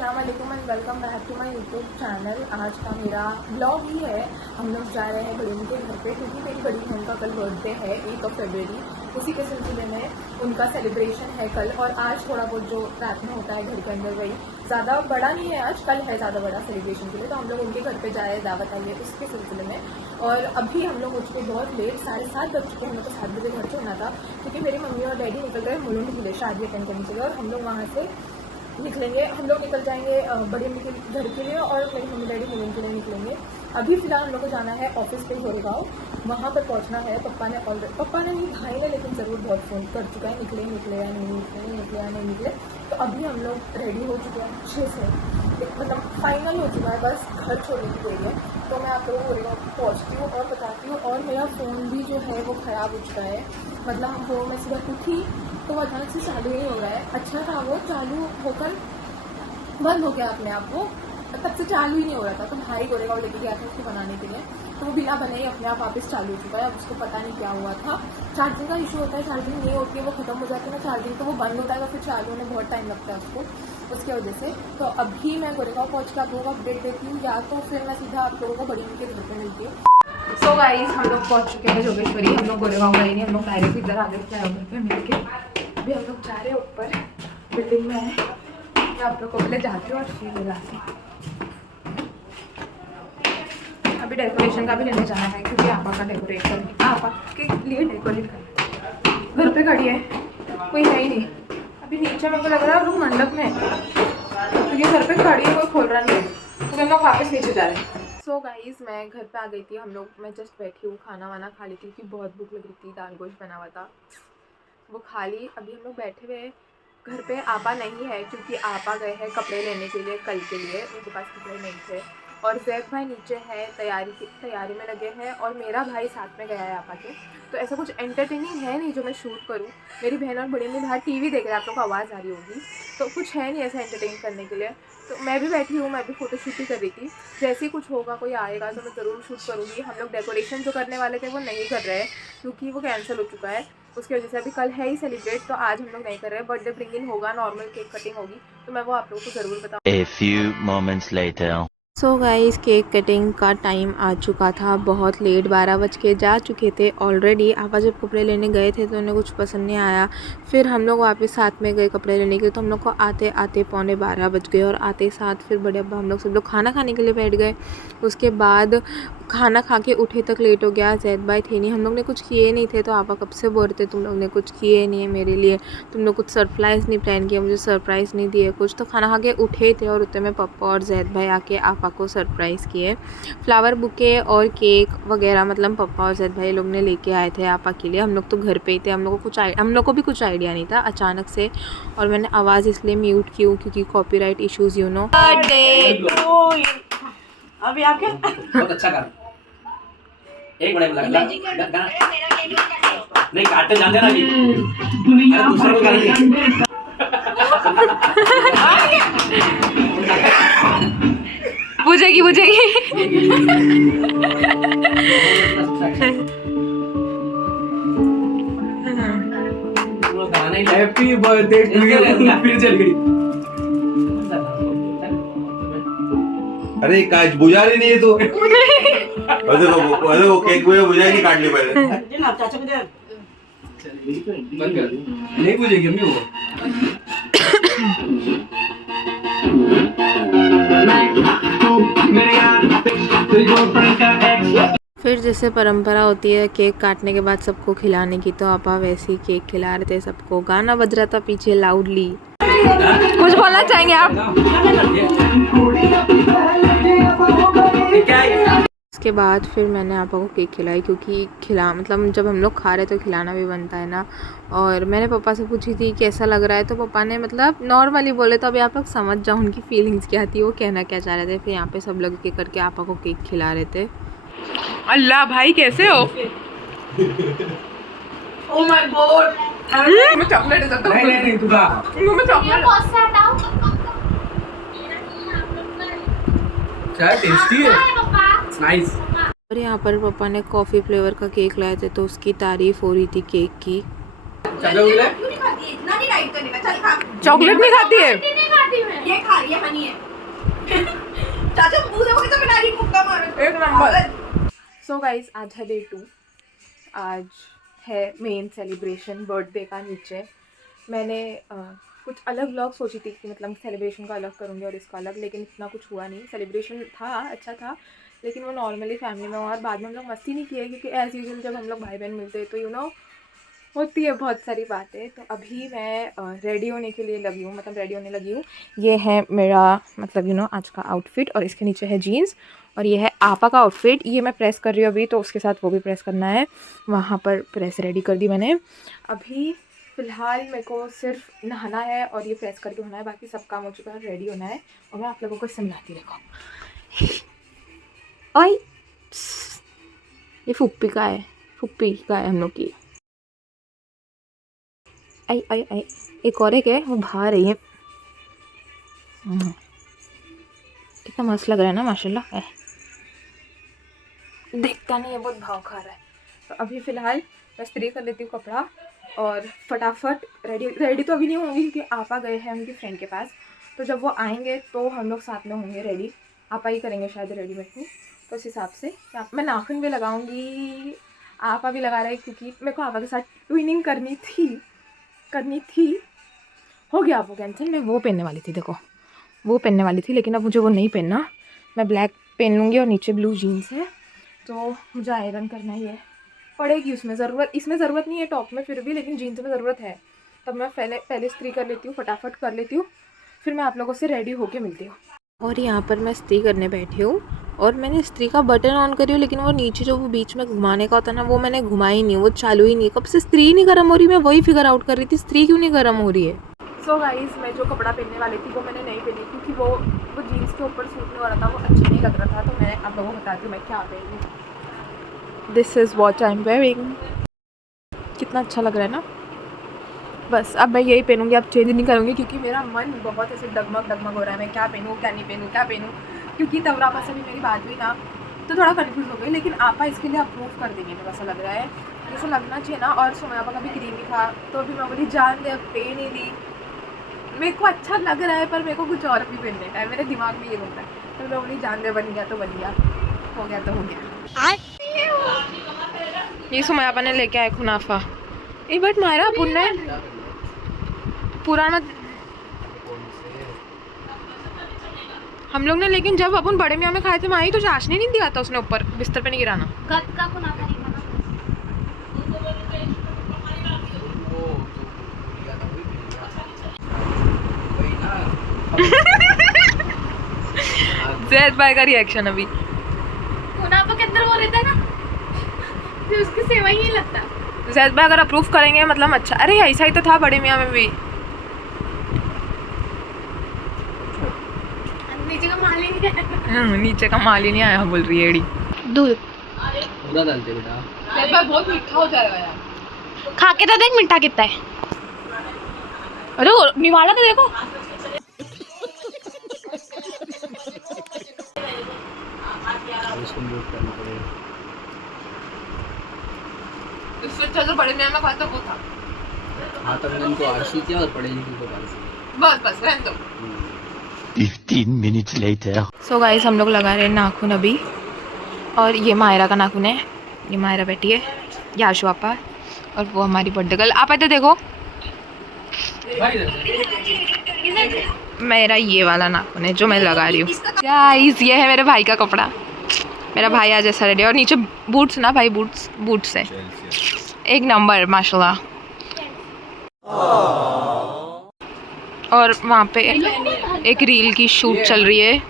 अस्सलाम वालेकुम and welcome back to my YouTube channel. आज का मेरा ब्लॉग ही है। हम लोग जा रहे हैं बड़ी बहन के घर पे क्योंकि मेरी बड़ी बहन का कल बर्थडे है 8 फरवरी। उसी के सिलसिले में उनका सेलिब्रेशन है कल, और आज थोड़ा बहुत जो रात में होता है घर के अंदर वही ज़्यादा बड़ा नहीं है, आज कल है ज़्यादा बड़ा सेलिब्रेशन के लिए। तो हम लोग उनके घर पे जा रहे हैं, दावत आई है उसके सिलसिले में। और अभी हम लोग हो चुके बहुत लेट, 7:30 बज चुके हैं। हमें तो 7 बजे घर से होना था क्योंकि मेरी मम्मी और डैडी निकल रहे हैं मुलुंड के लिए शादी अटेंड करने के लिए, और हम लोग वहाँ से निकलेंगे। हम लोग निकल जाएंगे बड़ी मम्मी के घर के लिए, और मेरी मम्मी डैडी मुलुंड के लिए निकलेंगे। अभी फिलहाल हम लोग को जाना है ऑफिस पे गोरेगांव, वहाँ पर पहुँचना है। पप्पा ने नहीं, भाई ने लेकिन ज़रूर बहुत फ़ोन कर चुका है, निकले या नहीं निकले। तो अभी हम लोग रेडी हो चुके हैं अच्छे से, मतलब फाइनल हो चुका है, बस घर छोड़ने की देरी है। तो मैं आप लोगों को गोरेगांव पहुँचती हूँ और बताती हूँ। और मेरा फ़ोन भी जो है वो ख़राब हो चुका है, मतलब वो मैं सुबह उठी तो वो अचानक से चालू ही हो रहा है। अच्छा था वो चालू होकर बंद हो गया अपने आप, वो तब से चालू ही नहीं हो रहा था। तो भाई गोरेगांव लेके गया था उसको बनाने के लिए, तो वो बिना बने ही अपने आप वापस चालू हो चुका है। अब उसको पता नहीं क्या हुआ था। चार्जिंग का इशू होता है, चार्जिंग नहीं होती है, वो खत्म हो जाती है ना चार्जिंग, तो वो बंद होता है, फिर चालू होने बहुत टाइम लगता है उसको, उसकी वजह से। तो अभी मैं गोरेगांव पहुँच के आप लोगों को अपडेट देती हूँ, या तो फिर मैं सीधा आप लोगों को बड़ी मम्मी के घर पर मिलती हूँ। सो गाइस, हम लोग पहुँच चुके हैं जोगेश्वरी। हम लोग गोरेगांव गए नहीं, हम लोग डायरेक्ट इधर आ गए फ्लाईओवर पे मिल के। अभी हम लोग जा रहे हैं ऊपर, बिल्डिंग में है। मैं आप लोग को पहले जाती हूँ और फिर मिलाती हूँ। अभी डेकोरेशन का भी लेने जाना है क्योंकि आपा का डेकोरेट करने, आपा के लिए डेकोरेट करना। घर पे खड़ी है, कोई है ही नहीं। अभी नीचे मेरे को लग रहा है रूम मंडप में, क्योंकि घर पे खड़ी है, कोई खोल रहा नहीं है, तो हम लोग वापस नीचे जा रहे हैं। सो गाइस, मैं घर पे आ गई थी। हम लोग, मैं जस्ट बैठी हूँ, खाना वाना खा ली थी क्योंकि बहुत भूख लग रही थी। दाल गोश्त बना हुआ था, वो खा ली। अभी हम लोग बैठे हुए घर पे। आपा नहीं है क्योंकि आपा गए हैं कपड़े लेने के लिए कल के लिए, उनके पास कपड़े नहीं थे। और जैद भाई नीचे है, तैयारी में लगे हैं, और मेरा भाई साथ में गया है आपा के। तो ऐसा कुछ एंटरटेनिंग है नहीं जो मैं शूट करूं। मेरी बहन और बड़ी मम्मी बाहर टीवी देख रहे हैं, आप लोग को आवाज़ आ रही होगी, तो कुछ है नहीं ऐसा एंटरटेन करने के लिए। तो मैं भी बैठी हूँ, मैं भी फ़ोटोशूट ही कर रही थी। जैसे ही कुछ होगा, कोई आएगा तो मैं ज़रूर शूट करूँगी। हम लोग डेकोरेशन जो करने वाले थे वो नहीं कर रहे हैं क्योंकि वो कैंसिल हो चुका है, उसकी वजह से। अभी कल है ही सेलिब्रेट, तो आज हम लोग नहीं कर रहे हैं। बर्थडे ब्रिंगिंग होगा, नॉर्मल केक कटिंग होगी, तो मैं वो आप लोगों को ज़रूर बताऊँ। A few moments later. So guys, cake cutting का टाइम आ चुका था, बहुत लेट 12 बज के जा चुके थे ऑलरेडी। आपा जब कपड़े लेने गए थे तो उन्हें कुछ पसंद नहीं आया, फिर हम लोग वापस साथ में गए कपड़े लेने के लिए। तो हम लोग को आते आते 11:45 बज गए, और आते साथ फिर बड़े अब्बा हम लोग सब लोग खाना खाने के लिए बैठ गए। उसके बाद खाना खा के उठे तक लेट हो गया। जैद भाई थे नहीं, हम लोग ने कुछ किए नहीं थे, तो आपा कब से बोल रहे थे तुम लोग ने कुछ किए नहीं है मेरे लिए, तुम लोग कुछ सरप्राइज़ नहीं प्लान किया, मुझे सरप्राइज़ नहीं दिए कुछ। तो खाना खा के उठे थे, और उतने में पप्पा और जैद भाई आके आपा को सरप्राइज़ किए। फ्लावर बुके और केक वगैरह, मतलब पप्पा और जैद भाई लोग ने लेके आए थे आपा के लिए। हम लोग तो घर पे ही थे, हम लोग को भी कुछ आइडिया नहीं था अचानक से। और मैंने आवाज़ इसलिए म्यूट की क्योंकि कॉपीराइट इश्यूज़, यू नो। अभी आपके बहुत अच्छा गाना, एक मिनट लगा नहीं काटते जानते ना जी, अरे दूसरे को करेंगे। बुझेगी हैप्पी बर्थडे टू यू, फिर चल गई। अरे काज बुझा रही नहीं है तो वो केक में बुझा नहीं, काट ली पहले ना चाचा को दे, बंद कर, नहीं बुझेगी अम्मी वो। फिर जैसे परंपरा होती है केक काटने के बाद सबको खिलाने की, तो आपा वैसे ही केक खिला रहे थे सबको। गाना बज रहा था पीछे लाउडली। कुछ बोलना चाहेंगे आप? उसके बाद फिर मैंने आपा को केक खिलाई, क्योंकि मतलब जब हम लोग खा रहे तो खिलाना भी बनता है ना। और मैंने पापा से पूछी थी कैसा लग रहा है, तो पापा ने मतलब नॉर्मली बोले। तो अभी आप लोग समझ जाओ उनकी फीलिंग्स क्या थी, वो कहना क्या चाह रहे थे। फिर यहाँ पे सब लोग एक करके आपा को केक खिला रहे थे। अल्लाह भाई कैसे हो? ओह माय गॉड, मैं चॉकलेट देता हूं। नहीं तू खा, मैं चॉकलेट क्या टेस्टी है, नाइस। और यहाँ पर पापा ने कॉफ़ी फ्लेवर का केक लाए थे, तो उसकी तारीफ हो रही थी केक की। चॉकलेट नहीं खाती है? खाती मैं। ये खा रही है, हनी है। चाचा मुंह देखो कितना बना रही, मुक्का मारो। एक नंबर। सो गाइस, आज है डे 2। आज है मेन सेलिब्रेशन बर्थडे का। नीचे मैंने कुछ अलग व्लॉग सोची थी कि मतलब सेलिब्रेशन का अलग करूँगी और इसका अलग, लेकिन इतना कुछ हुआ नहीं। सेलिब्रेशन था, अच्छा था, लेकिन वो नॉर्मली फैमिली में। और बाद में हम लोग मस्ती नहीं किए, क्योंकि एज़ यूजुअल जब हम लोग भाई बहन मिलते हैं तो होती है बहुत सारी बातें। तो अभी मैं रेडी होने के लिए लगी हूँ, मतलब रेडी होने लगी हूँ। ये है मेरा मतलब आज का आउटफिट, और इसके नीचे है जीन्स, और ये है आपा का आउटफिट। ये मैं प्रेस कर रही हूँ अभी, तो उसके साथ वो भी प्रेस करना है। वहाँ पर प्रेस रेडी कर दी मैंने। अभी फ़िलहाल मेरे को सिर्फ नहाना है और ये प्रेस करके होना है, बाकी सब काम हो चुका है, रेडी होना है। और मैं आप लोगों को समझाती, देखो। ओए, ये फुप्पी का है, फुप्पी का है हम लोग की। आई आई आई, एक और है वो बाहर रही है। कितना मस्त लग रहा है ना, माशाल्लाह। देखता नहीं है, बहुत भाव खा रहा है। तो अभी फ़िलहाल मैं इस्त्री कर लेती हूँ कपड़ा और फटाफट रेडी तो अभी नहीं होंगी, क्योंकि आपा गए हैं उनकी फ्रेंड के पास। तो जब वो आएंगे तो हम लोग साथ में होंगे रेडी। आपा ही करेंगे शायद रेडी मेरे को, तो उस हिसाब से मैं नाखून भी लगाऊंगी। आपा भी लगा रहे हैं, क्योंकि मेरे को आपा के साथ ट्विनिंग करनी थी। हो गया वो कैंसिल। मैं वो पहनने वाली थी, देखो वो पहनने वाली थी, लेकिन अब मुझे वो नहीं पहनना। मैं ब्लैक पहन लूँगी और नीचे ब्लू जीन्स है, तो मुझे आयरन करना ही है। पड़ेगी उसमें ज़रूरत, इसमें ज़रूरत नहीं है टॉप में फिर भी, लेकिन जीन्स में ज़रूरत है। तब मैं पहले इस्त्री कर लेती हूँ, फटाफट कर लेती हूँ, फिर मैं आप लोगों से रेडी होके मिलती हूँ। और यहाँ पर मैं इस्त्री करने बैठी हूँ, और मैंने इस्त्री का बटन ऑन करी हूँ, लेकिन वो नीचे जो वो बीच में घुमाने का होता है ना, वो मैंने घुमाई ही नहीं, वो चालू ही नहीं। कब से इस्त्री नहीं गर्म हो रही, मैं वही फिगर आउट कर रही थी, इस्त्री क्यों नहीं गर्म हो रही है। सो गाइस, मैं जो कपड़ा पहनने वाली थी वो मैंने नहीं पहनी, क्योंकि वो जीन्स के ऊपर सूट नहीं हो रहा था, वो अच्छा नहीं लग रहा था। तो मैं आप लोगों को बताती हूँ मैं क्या पहनी। This is what I am wearing. कितना अच्छा लग रहा है ना। बस अब मैं यही पहनूंगी, अब चेंज नहीं करूँगी, क्योंकि मेरा मन बहुत ऐसे डगमग हो रहा है। मैं क्या पहनूँ, क्या नहीं पहनूँ, क्या पहनूँ। क्योंकि तब आपा से भी मेरी बात हुई ना, तो थोड़ा कन्फ्यूज़ हो गई, लेकिन आपा इसके लिए अप्रूव कर देंगे, मेरे को ऐसा लग रहा है। जैसे लगना चाहिए ना। और सुमैबा का भी क्रीमी था, तो अभी मैं बोली जान दे, अब पहन ही ली। मेरे को अच्छा लग रहा है, पर मेरे को कुछ और भी पहनने का है, मेरे दिमाग में ये होता है। तो मैं बोली जान दे, बन गया तो बन गया, हो गया तो हो गया। ये सुमैबा ने लेके आए खुनाफा। एक बार मारा अपन ने पुराना हम लोग ने, लेकिन जब अपन बड़े मियाँ में खाए थे माही, तो चाशनी नहीं दिया था उसने, ऊपर बिस्तर पे नहीं गिराना। ज़ैद भाई का रिएक्शन अभी। कुनाफा के अंदर वो रहता है ना, फिर उसकी सेवा ही नहीं लगता। ज़ैद भाई अगर अप्रूव करेंगे मतलब अच्छा। अरे ऐसा ही तो था बड़े मियाँ में भी। नीचे का माल ही नहीं है। नीचे का माल ही नहीं आया, बोल रही है एड़ी। दूध पूरा डालते बेटा। ज़ैद भाई बहुत मीठा हो जाएगा यार। खा के तो देख मिठा कितना है। अरे निवाला तो देखो। इसको म्यूट करना पड़ेगा। इससे अच्छा जो बड़े मियाँ में खाता वो था। हाँ, तब मैंने इनको आरसी किया और पढ़े लिखे को आरसी। बस रहने दो। 15 minutes later. सो गाइस, हम लोग लगा रहे हैं नाखून अभी, और ये मायरा का नाखून है। ये मायरा बैठी है, ये आशु आपा, और वो हमारी बर्थडे गर्ल। आप इधर देखो, मेरा ये वाला नाखून है जो मैं लगा रही हूँ। गाइस, ये है मेरे भाई का कपड़ा। मेरा भाई आज ऐसा रेडी है, और नीचे बूट्स ना भाई, बूट्स है एक नंबर माशाल्लाह। और वहाँ पे एक रील की शूट चल रही है,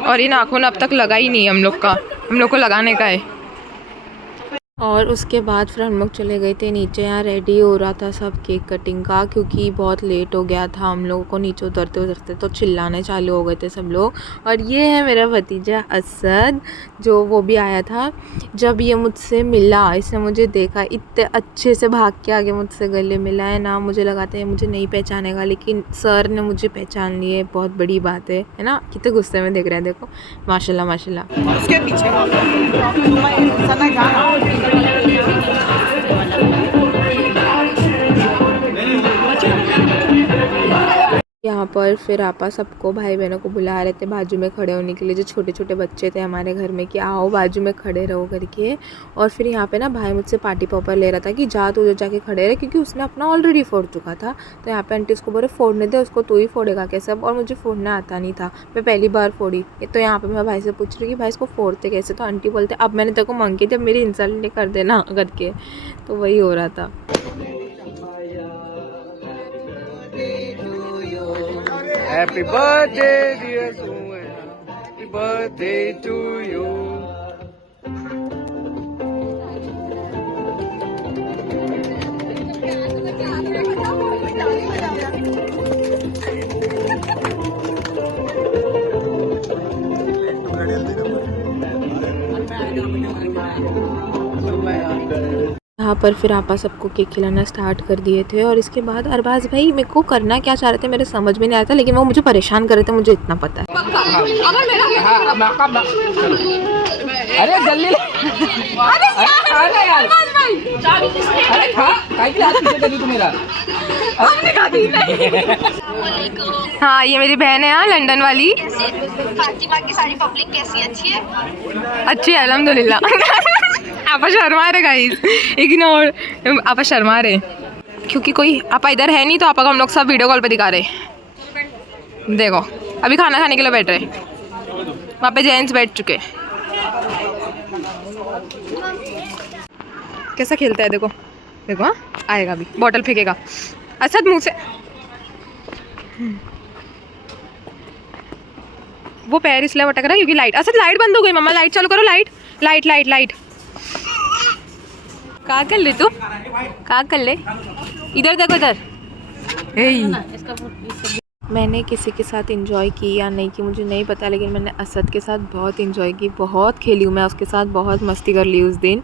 और ये नाखून अब तक लगा ही नहीं है हम लोग को लगाने का है। और उसके बाद फिर हम लोग चले गए थे नीचे। यहाँ रेडी हो रहा था सब केक कटिंग का, क्योंकि बहुत लेट हो गया था हम लोगों को। नीचे उतरते तो चिल्लाने चालू हो गए थे सब लोग। और ये है मेरा भतीजा असद, जो वो भी आया था। जब ये मुझसे मिला, इसने मुझे देखा, इतने अच्छे से भाग के आगे मुझसे गले मिला है ना। मुझे लगा था ये मुझे नहीं पहचानेगा, लेकिन सर ने मुझे पहचान लिए, बहुत बड़ी बात है ना। कितने गुस्से में देख रहे हैं, देखो माशाल्लाह माशाल्लाह। उसके पीछे यहाँ पर फिर आपा सबको भाई बहनों को बुला रहे थे बाजू में खड़े होने के लिए, जो छोटे छोटे बच्चे थे हमारे घर में, कि आओ बाजू में खड़े रहो करके। और फिर यहाँ पे ना भाई मुझसे पार्टी पॉपर ले रहा था कि जा तू जाके खड़े रहे, क्योंकि उसने अपना ऑलरेडी फोड़ चुका था। तो यहाँ पे आंटी उसको बोले फोड़ने दे, उसको तू ही फोड़ेगा कैसे अब, और मुझे फोड़ना आता नहीं था, मैं पहली बार फोड़ी। तो यहाँ पे मैं भाई से पूछ रही कि भाई इसको फोड़ते कैसे, तो आंटी बोलते अब मैंने तेरे को मांगी जब मेरी इंसल्ट नहीं कर देना करके। तो वही हो रहा था। Happy birthday dear Suhaina, happy birthday to you. यहाँ पर फिर आपा सबको केक खिलाना स्टार्ट कर दिए थे। और इसके बाद अरबाज भाई मेरे को करना क्या चाह रहे थे मेरे समझ में नहीं आया था, लेकिन वो मुझे परेशान कर रहे थे, मुझे इतना पता है। अरे जल्दी हाँ ये मेरी बहन है, लंदन वाली। बाकी सारी पब्लिक कैसी अच्छी है? अच्छी है अल्हम्दुलिल्लाह। आपा शर्मा रहे गाइस, इग्नोर, आपा शर्मा रहे क्योंकि कोई आपा इधर है नहीं, तो आपा को हम लोग सब वीडियो कॉल पे दिखा रहे। देखो अभी खाना खाने के लिए बैठ रहे, वहाँ पे जेंट्स बैठ चुके। कैसा खेलता है देखो देखो। हाँ आएगा अभी, बॉटल फेंकेगा। असद मुँह से वो पैर इसलिए भटक रहा है क्योंकि लाइट, असद लाइट बंद हो गई। मम्मा लाइट चालू करो, लाइट लाइट लाइट लाइट। कहाँ कर ले तू, कहाँ कर ले, इधर देखो इधर। मैंने किसी के साथ एंजॉय की या नहीं की मुझे नहीं पता, लेकिन मैंने असद के साथ बहुत एंजॉय की, बहुत खेली हूँ मैं उसके साथ, बहुत मस्ती कर ली उस दिन।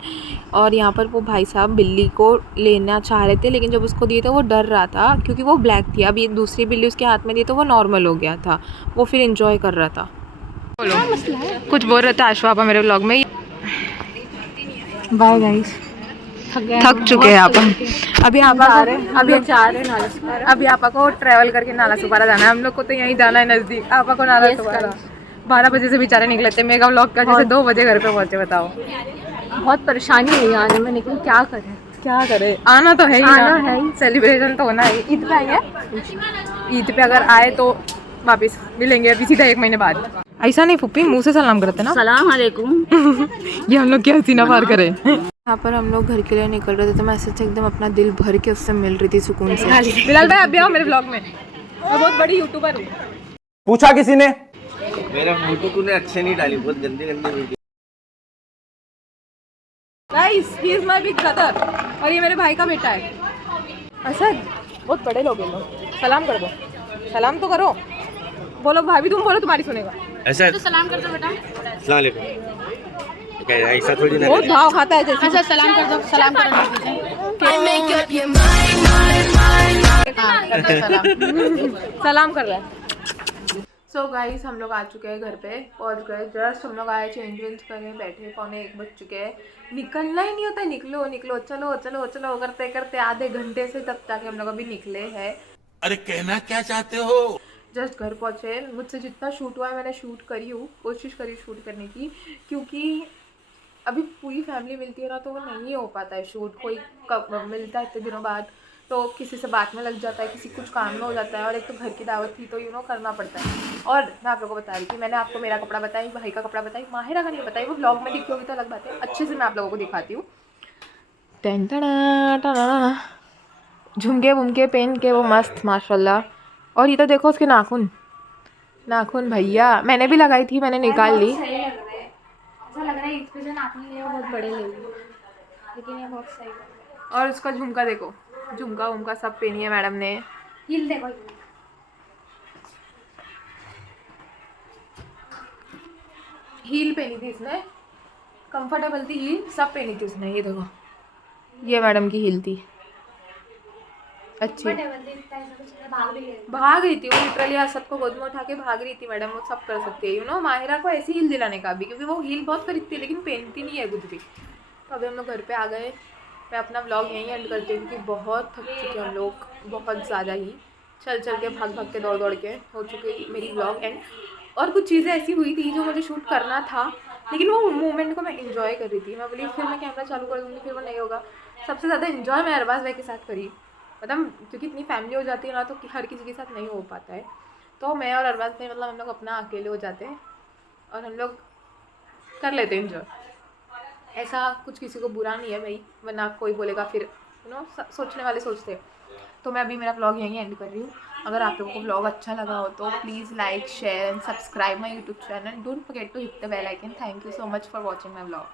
और यहाँ पर वो भाई साहब बिल्ली को लेना चाह रहे थे, लेकिन जब उसको दिए तो वो डर रहा था क्योंकि वो ब्लैक थी। अब ये दूसरी बिल्ली उसके हाथ में दी तो वो नॉर्मल हो गया था, वो फिर एंजॉय कर रहा था। बोलो कुछ बोल रहे थे आशु आपा मेरे व्लॉग में। बाय गाइस, थक चुके हैं आप। अभी आपा को ट्रैवल करके नाला सुपारा जाना है। हम लोग को तो यहीं जाना है नज़दीक, आपा को नाला सुपारा 12 बजे से बेचारे निकले थे। मेगा व्लॉग का जैसे 2 बजे घर पे पहुंचे। बताओ बहुत परेशानी है यहाँ आने में, लेकिन क्या करें, आना तो है ही, आना है ही। सेलिब्रेशन तो होना है। ईद पे आई है, ईद पे अगर आए तो वापस मिलेंगे अभी सीधा 1 महीने बाद। ऐसा नहीं फुप्पी, मुँह से सलाम करते ना। सलाम अलैकुम। ये हम लोग क्या हसीना पार करें। यहाँ पर हम लोग घर के लिए निकल रहे थे, तो मैं ऐसे एकदम अपना दिल भर के उससे मिल रही थी सुकून से। बिलाल भाई आप भी आओ मेरे ब्लॉग में, मैं बहुत बड़ी यूट्यूबर हूँ। पूछा किसी ने? मेरा फोटो तूने अच्छे नहीं डाली, बहुत गंदे गंदे video. Guys he is my big brother, और ये मेरे भाई का बेटा है असद। बहुत बड़े लोग हैं लोग। सलाम कर दो, सलाम तो करो। बोलो भाभी, तुम बोलो तुम्हारी सुनेगा। ऐसा तो सलाम कर दो बेटा। अस्सलाम वालेकुम। ऐसा थोड़ी ना, बहुत भाव खाता है जैसे। अच्छा सलाम कर दो, सलाम कर दो। सलाम कर रहा है। सो गाइस हम लोग आ चुके हैं घर पे, पहुंच गए। जस्ट हम लोग आए, चेंज वेंज करने बैठे, 1:45 बज चुके हैं। निकलना ही नहीं होता, निकलो निकलो चलो चलो चलो करते करते आधे घंटे से तब जाके हम लोग अभी निकले हैं। अरे कहना क्या चाहते हो? जस्ट घर पहुँचे। मुझसे जितना शूट हुआ है मैंने शूट करी हूँ, कोशिश करी शूट करने की, क्योंकि अभी पूरी फैमिली मिलती है ना तो वो नहीं हो पाता है शूट। कोई कब मिलता है इतने दिनों बाद तो किसी से बात में लग जाता है, किसी कुछ काम में हो जाता है, और एक तो घर की दावत थी तो करना पड़ता है। और मैं आप लोगों को बता रही थी, मैंने आपको मेरा कपड़ा बताई, भाई का कपड़ा बताई, माहिरा का नहीं बताई। वो ब्लॉग में दिखी होगी तो अलग बात है, अच्छे से मैं आप लोगों को दिखाती हूँ। झुमके वुमके पहन के वो मस्त माशाल्लाह। और ये तो देखो उसके नाखून, नाखून भैया मैंने भी लगाई थी, मैंने निकाल ली। ऐसा लग रहा है ईद पे जो नाखून लिए वो बहुत बड़े ले लिए, लेकिन ये बहुत सही है। और उसका झुमका देखो, झुमका वुमका सब पहनी है मैडम ने। हिल देखो, हील पहनी थी इसने, कंफर्टेबल थी हील, सब पहनी थी उसने। ये देखो ये मैडम की हील थी, अच्छी भाग रही थी वो, लिटरली असद को गोद में उठा के भाग रही थी मैडम। वो सब कर सकती है माहिरा को ऐसी हील दिलाने का भी, क्योंकि वो हील बहुत खरीदती है लेकिन पहनती नहीं है कुछ भी। तो अभी हम लोग घर पे आ गए। मैं अपना व्लॉग यहीं एंड करती हूँ क्योंकि बहुत थक चुके हम लोग, बहुत ज़्यादा ही। चल चल के भाग भाग के दौड़ दौड़ के हो चुकी मेरी व्लॉग एंड। और कुछ चीज़ें ऐसी हुई थी जो मुझे शूट करना था, लेकिन वो मोमेंट को मैं इंजॉय कर रही थी। मैं बोली फिर मैं कैमरा चालू कर दूँगी, फिर वो नहीं होगा। सबसे ज़्यादा इंजॉय मैं अरबाज़ भाई के साथ करी, मतलब क्योंकि इतनी फैमिली हो जाती है ना, तो हर किसी के साथ नहीं हो पाता है। तो मैं और अरबाज़ भाई मतलब हम लोग अपना अकेले हो जाते हैं और हम लोग कर लेते हैं इंजॉय। ऐसा कुछ किसी को बुरा नहीं है भाई, वरना कोई बोलेगा फिर सोचने वाले सोचते हैं। तो मैं अभी मेरा व्लॉग यहीं एंड कर रही हूँ। अगर आप लोगों को व्लॉग अच्छा लगा हो तो please like, share and subscribe my YouTube channel. Don't forget to hit the bell icon. Thank you so much for watching my vlog.